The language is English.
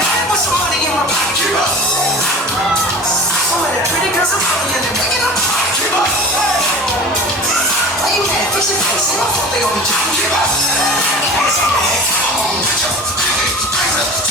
bag with some money in my pocket. Keep up. So many pretty girls in front of you and they're making up. Keep up. Why you mad? Fix your face. See my fault they on the job. Keep up. Can't say that. Come on, bitch.